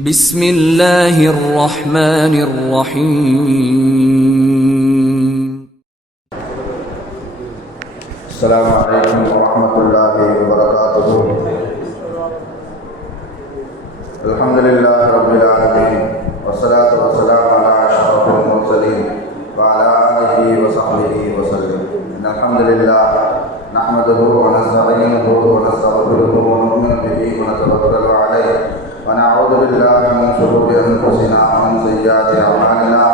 بسم الله الرحمن الرحيم السلام عليكم ورحمة الله وبركاته الحمد لله بالله من شرور أنفسنا ومن سيئات أعمالنا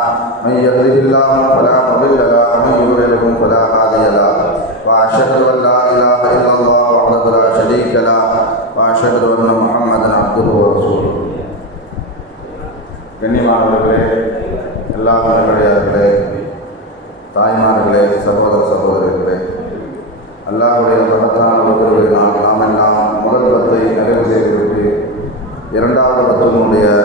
من يهده الله فلا مضل له ومن يضلله فلا هادي له وأشهد أن لا إله إلا الله وحده لا شريك له وأشهد أن محمدا عبده ورسوله கண்ணியமானவர்களே எல்லாம் இரண்டாவது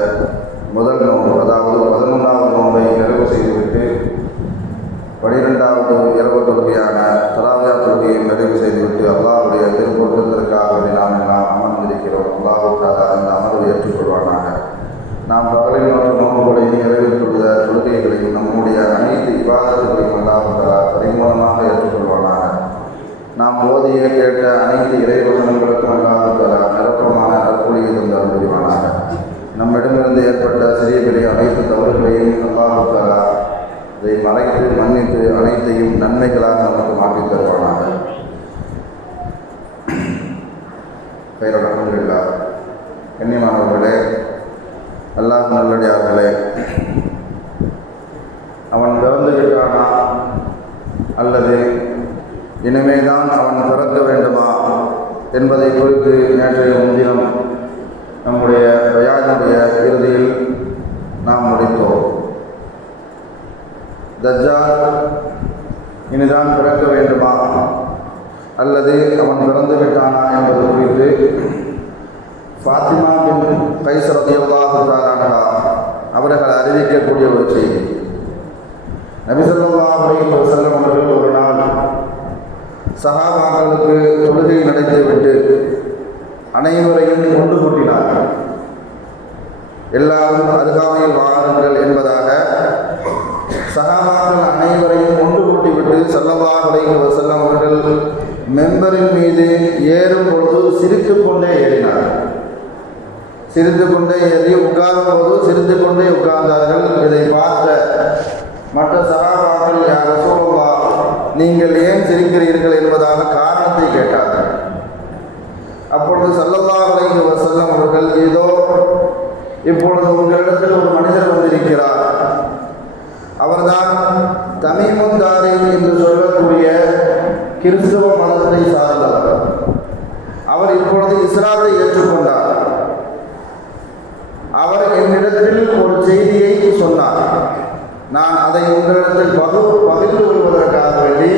தஜ்ஜால் இனிதான் பிறக்க வேண்டுமா? அல்லது அவன் பிறந்து விட்டானா என்பது குறித்து ஃபாத்திமா பின் கைசரதியல்லாஹாரா அவர்கள் அறிவிக்கக்கூடிய ஒரு செய்தி. நபிசல்லா அலைஹி வஸல்லம் அவர்கள் ஒரு நாள் சகாபாக்களுக்கு தொழுகை நடத்திவிட்டு அனைவரையும் கொண்டு கூட்டினார்கள். எல்லாரும் அருகாமையில் வாருங்கள் என்பதால் சகாபாக்கள் அனைவரையும் ஒன்று கூட்டிவிட்டு செல்லவா அலைஹி வஸல்லம் அவர்கள் மெம்பரின் மீது ஏறும் பொழுது சிரித்து கொண்டே ஏறினார் சிரித்து கொண்டே ஏறி உட்காரும் போது சிரித்து கொண்டே உட்கார்ந்தார்கள். இதை பார்த்த மற்ற சகாபாக்கள் யார் ரசூலுல்லா நீங்கள் ஏன் சிரிக்கிறீர்கள் என்பதாக காரணத்தை கேட்டார்கள். அப்பொழுது சல்லல்லா அலைஹி அவர்கள் ஏதோ இப்பொழுது உங்களிடத்தில் ஒரு மனிதர் வந்திருக்கிறார். அவர்தான் தமிமுந்தாரி என்று சொல்லக்கூடிய கிறிஸ்துவ மதத்தை சார்ந்தவர். அவர் இப்பொழுது இஸ்லாத்தை ஏற்றுக்கொண்டார். அவர் என்னிடத்தில் ஒரு செய்தியை சொன்னார். நான் அதை உங்களிடத்தில் பகு பகிர்ந்து கொள்வதற்காக வேண்டி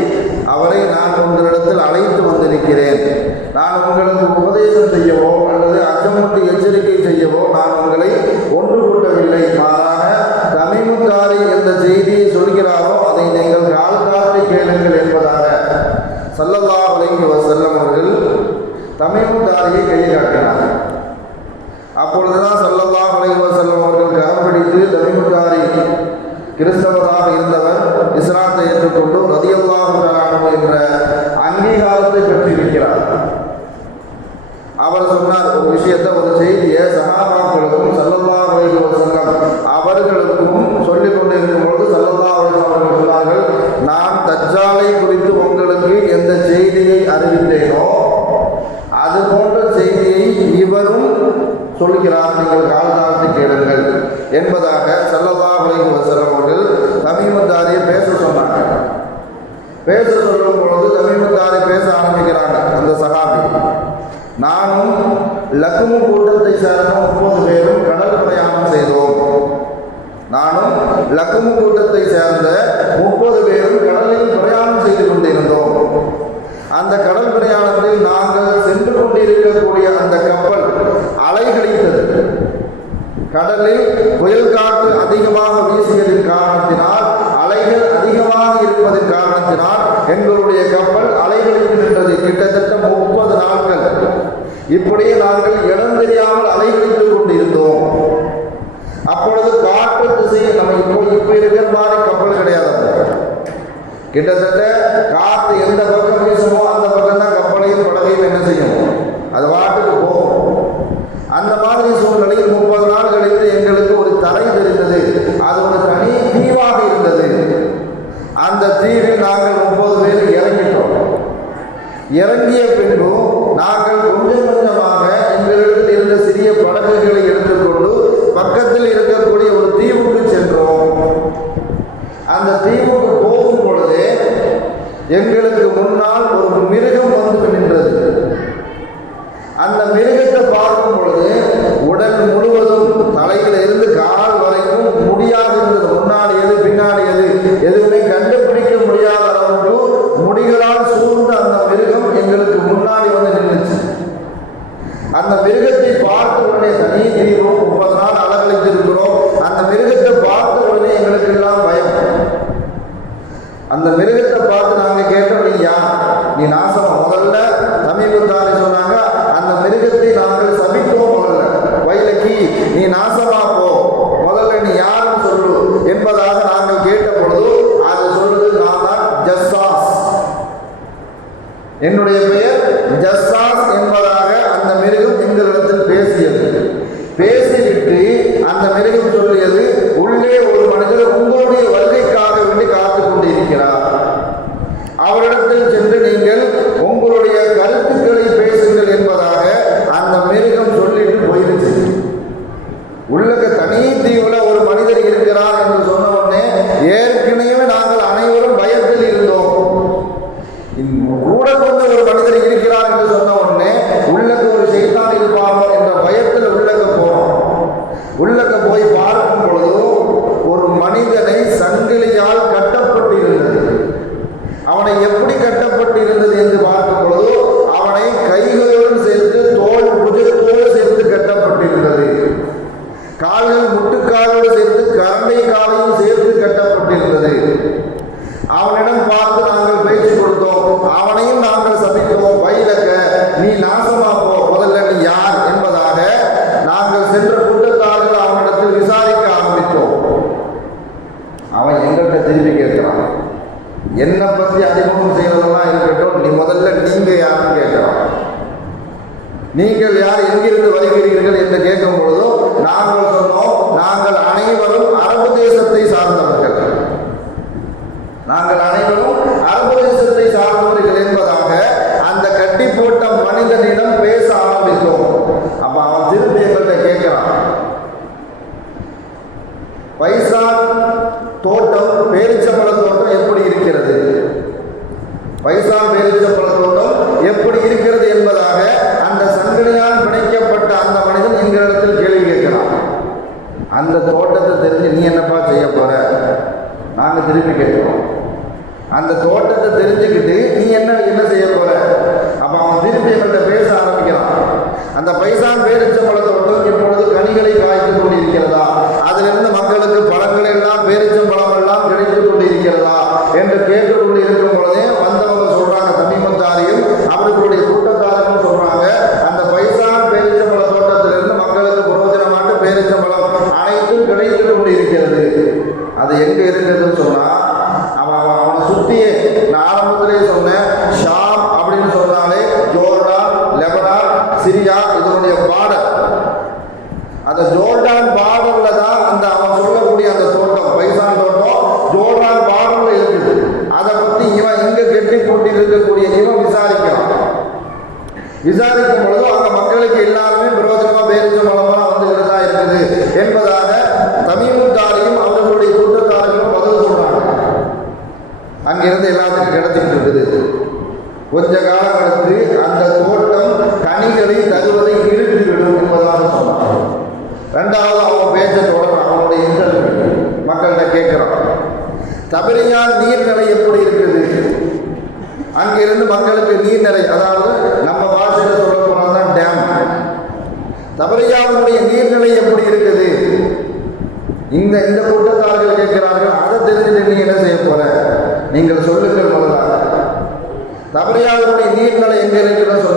அவரை நான் உங்களிடத்தில் அழைத்து வந்திருக்கிறேன். நான் உங்களுக்கு உபதேசம் செய்யவோ அல்லது அச்சமூட்டி രീതിയിൽ அந்த கடல் பிரயாணத்தில் நாங்கள் சென்று கொண்டிருக்கக்கூடிய அந்த கப்பல் அலைகழித்தது கடலில் புயல் காற்று அதிகமாக வீசியதின் காரணத்தினால் அலைகள் அதிகமாக இருப்பதன் காரணத்தினால் எங்களுடைய கப்பல் அலைகளுக்கு நின்றது. கிட்டத்தட்ட முப்பது நாட்கள். இப்படியே நாங்கள் இடம் தெரியாமல் அலைகளித்துக் கொண்டிருந்தோம். அப்பொழுது காற்று திசையை நம்ம இப்போ இப்போ இருக்கிற மாதிரி கப்பல் கிடையாது. கிட்டத்தட்ட காற்று எந்த தெய்வம் என்ன செய்யும் இருந்தது கால்கள் முட்டுக்காலோடு சேர்த்து கரண்டை காலையும் சேர்த்து கட்டப்பட்டிருந்தது. தோட்டத்தை தெரிஞ்சு நீ என்னப்பா செய்ய போகிற நாங்கள் திருப்பி கேட்குறோம் அந்த தோட்டத்தை தெரிஞ்சுக்கிட்டு நீ என்ன என்ன செய்ய போகிற அப்போ அவன் திருப்பி எங்கள்கிட்ட பேச ஆரம்பிக்கிறான். அந்த பைசா பேரிச்சம்பளம் அது எங்கே இருக்குதுன்னு சொன்னால் தோட்டமாக கிடந்துட்டு இருக்குது கொஞ்ச காலம் கழித்து அந்த தோட்டம் கனிகளை தருவதை இழுத்து விடும் என்பதாக சொன்னான் ரெண்டாவது அவன் பேச்ச தொடர்பான் அவனுடைய இன்டர்வியூ மக்கள்கிட்ட கேட்குறான் தபரியால் நீர்நிலை எப்படி இருக்குது? அங்கிருந்து மக்களுக்கு நீர்நிலை அதாவது நம்ம பாஷையில் சொல்ல தான் டேம் தபரியாவுடைய நீர்நிலை எப்படி இருக்குது? இந்த இந்த கூட்டத்தார்கள் கேட்கிறார்கள் அதை தெரிஞ்சு நீ என்ன செய்ய போற? நீங்கள் சொல்ல tener entre.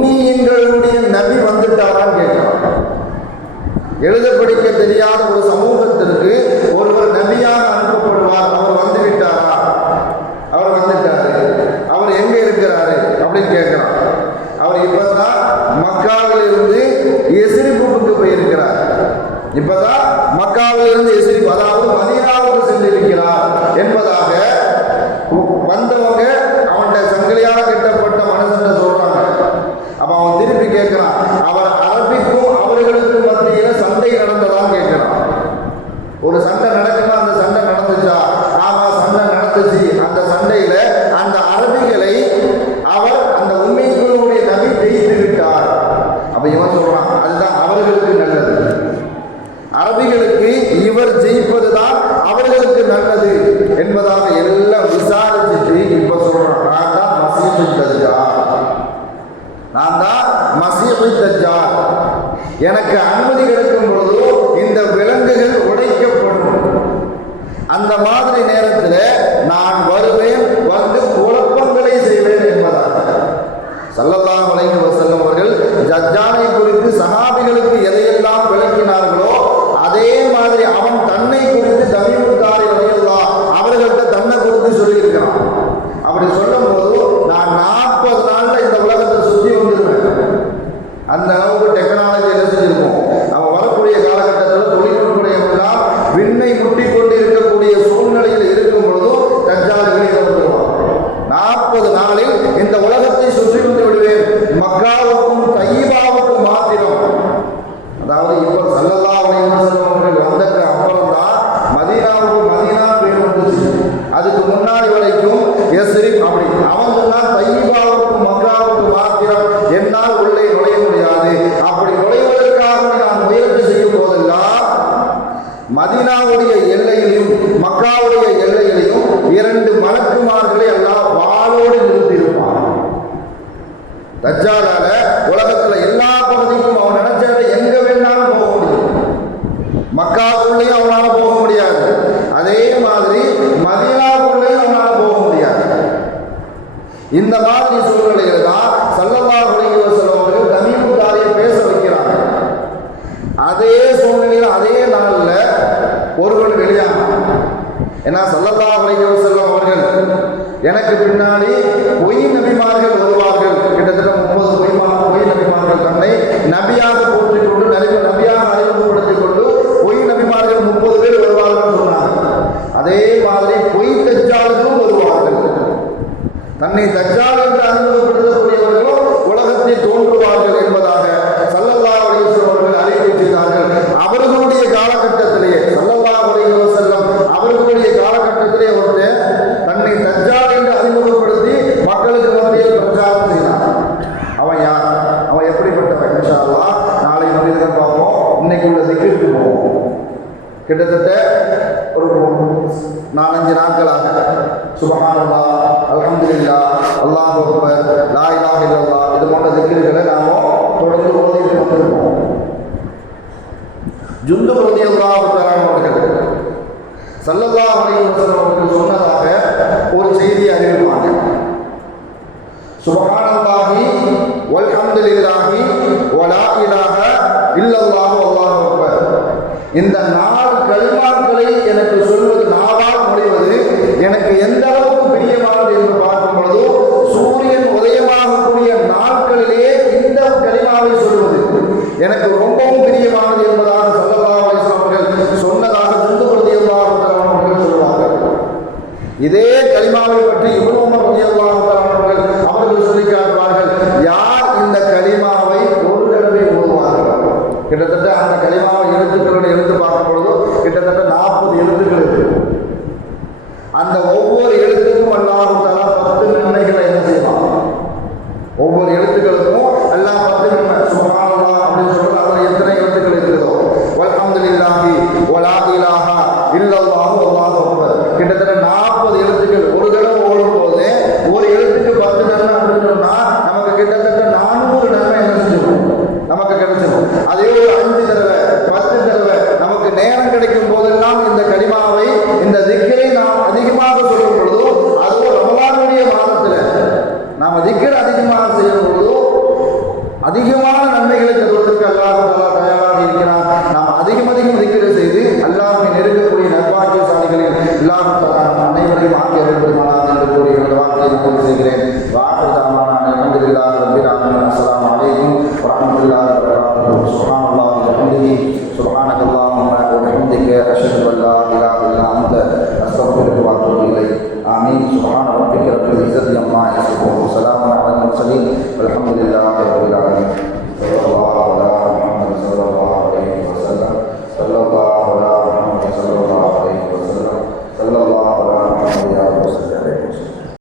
உண்மையின்களுடைய நபி வந்துட்டாரான்னு கேட்கிறான். எழுத படிக்க தெரியாத ஒரு சமூகத்திற்கு ஒருவர் நபியாக அனுப்பப்படுவார். அவர் வந்து விட்டாரா அவர் வந்துட்டாரு. அவர் எங்க இருக்கிறாரு? அப்படின்னு கேட்கிறான். அவர் இப்பதான் மக்காவிலிருந்து எசிரிபுக்கு போயிருக்கிறார். இப்பதான் மக்காவிலிருந்து எஸ் அவர் அரபிக்கும் அவர்களுக்கும் மத்தியில சண்டை நடந்ததா கேட்கிறார் ஒரு சண்டை நடக்குமா எனக்கு அனுமதி கிடைக்கும் பொழுதோ இந்த விலங்குகள் உடைக்கப்படும். அந்த மதினாவுடைய எல்லையிலையும் மக்காவுடைய எல்லையிலையும் இரண்டு மலக்குமார்களை எல்லாம் வாளோடு நிறுத்தியிருப்பான். தஜாலால உலகத்துல எல்லா பகுதிக்கும் அவன் நினைச்சதை எங்க வேணாலும் போக முடியும். மக்காவுக்குள்ளேயும் அவனால போக முடியாது. அதே மாதிரி மதினாவுக்குள்ளேயும் அவனால போக முடியாது. இந்த மாதிரி சூழ்நிலையில தான் ஏன்னா சல்லல்லா உலக செல்வம் அவர்கள் எனக்கு பின்னாடி பொய் நபிமார்கள் வருவார்கள். கிட்டத்தட்ட முப்பது பொய் பொய் நபிமார்கள் தன்னை நபியாக போட்டுக் சல்லல்லா அலைவசம் அவர்கள் சொன்னதாக ஒரு செய்தி அறிவிப்பாங்க சுபகானந்தாகி வல் அஹமதுல்லாஹி வலா இலாக அல்லாஹ் இந்த நாலு கல்மாக்களை எனக்கு சொல்வது நாவால் முடிவது எனக்கு எந்த அளவு இதே கலிமாவை பற்றி இவ்வளவு முடியலாம்